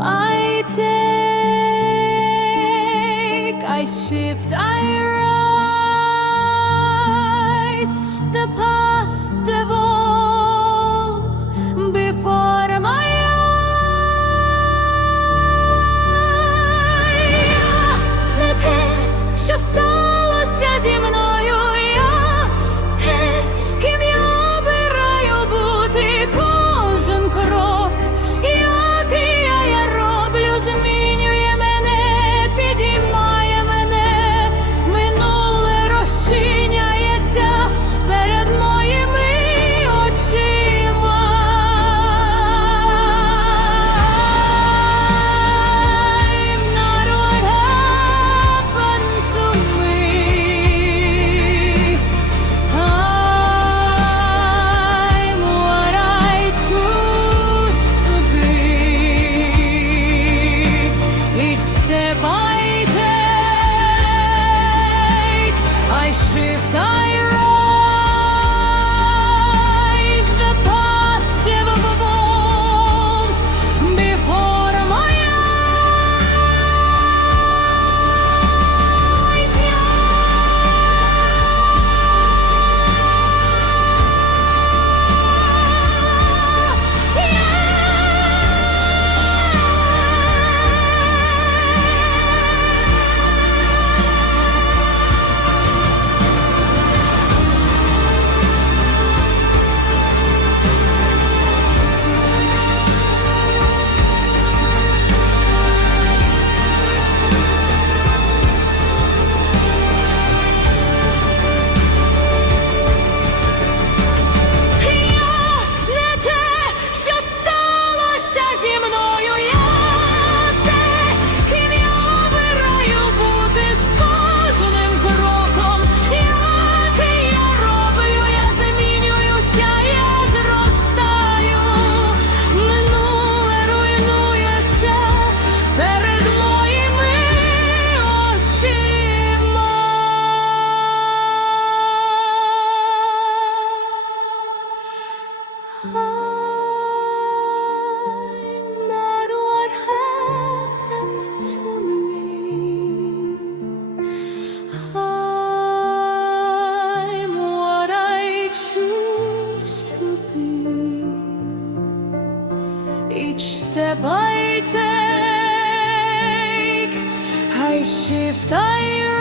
I take, I shift, I rise. Shift, I Each step I take, I shift, I